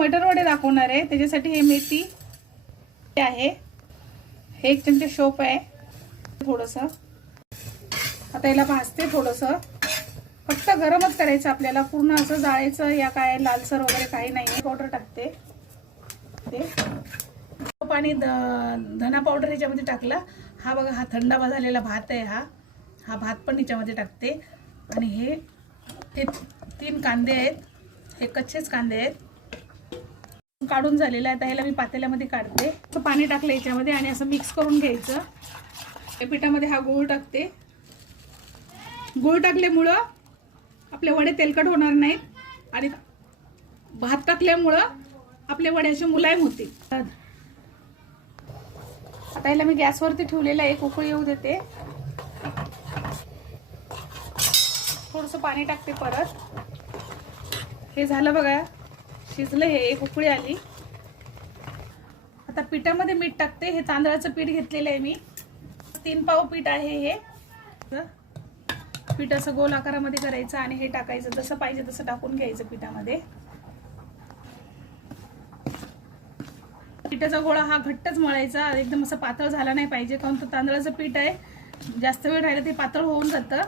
मटर वडे दाखवणार आहे। त्याच्यासाठी हे मेथी आहे, हे 1 चमचा शोप आहे थोडंसं। आता याला भाजते थोडंसं, फक्त गरमच करायचं आपल्याला, पूर्ण असं जाळायचं या काय लालसर वगैरे काही नाही। पावडर टाकते ते पाणी, धना पावडर याच्यामध्ये टाकला। हा बघा, हा थंड झालेला भात आहे, हा भात पण याच्यामध्ये टाकते। आणि हे 3 कांदे आहेत, हे कच्चेच कांदे आहेत, काढून झालेलं आहे। आता ह्याला मी पातेल्यामध्ये काढते। असं पाणी टाकलं याच्यामध्ये आणि असं मिक्स करून घ्यायचं। या पिठामध्ये हा गूळ टाकते। गूळ टाकल्यामुळं आपले वडे तेलकट होणार नाहीत आणि भात टाकल्यामुळं आपले वडे असे मुलायम होतील। आता ह्याला मी गॅसवरती ठेवलेला, एक उकळी येऊ देते। थोडंसं पाणी टाकते परत। हे झालं बघा, शिजलं हे, एक उकळी आली। आता पिठामध्ये मीठ टाकते। हे तांदळाचं पीठ घेतलेलं आहे मी, 3 पाव पीठ आहे हे। पीठ असं गोल आकारामध्ये करायचं आणि हे टाकायचं, जसं पाहिजे तसं टाकून घ्यायचं पिठामध्ये। पिठाचा गोळा हा घट्टच मळायचा, एकदम असं पातळ झाला नाही पाहिजे, कारण तो तांदळाचं पीठ आहे, जास्त वेळ राहिलं ते पातळ होऊन जातं।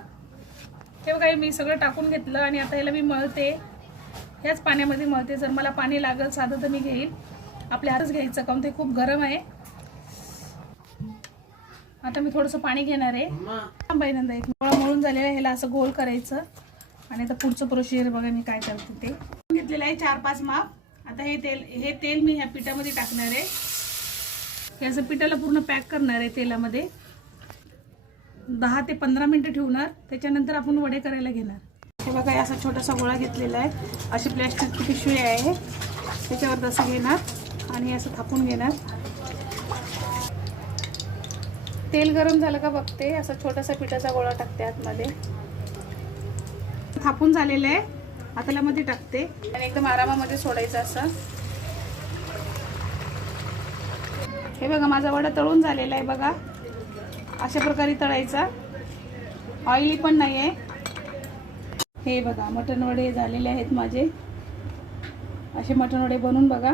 हे बघा, मी सगळं टाकून घेतलं आणि आता याला मी मळते, ह्याच पाण्यामध्ये मळते। जर मला पाणी लागेल साधं तर मी घेईल, आपल्या हातच घ्यायचं, कारण ते खूप गरम आहे। आता मी थोडंसं पाणी घेणार आहे। थांबायनंतर एक गोळा मळून झालेला, ह्याला असं गोल करायचं आणि आता पुढचं प्रोसिजर बघा मी काय करते ते। घेतलेलं आहे 4-5 माप। आता हे तेल मी ह्या पिठामध्ये टाकणार आहे। हे असं पिठाला पूर्ण पॅक करणार आहे तेलामध्ये, 10 ते 15 मिनिटं ठेवणार, त्याच्यानंतर आपण वडे करायला घेणार। हे बघा, असा छोटासा गोळा घेतलेला आहे, अशी प्लॅस्टिकची पिशवी आहे, त्याच्यावर तसं घेणार आणि असं थापून घेणार। तेल गरम झालं का बघते, असा छोटासा पिठाचा गोळा टाकते आतमध्ये। थापून झालेलं आहे, आता त्यामध्ये टाकते आणि एकदम आरामामध्ये सोडायचं असं। हे बघा, माझा वडा तळून झालेला आहे बघा, अशा प्रकारे तळायचा, ऑइली पण नाही आहे। हे बघा, मटण वडे झालेले आहेत माझे, असे मटण वडे बनवून बघा।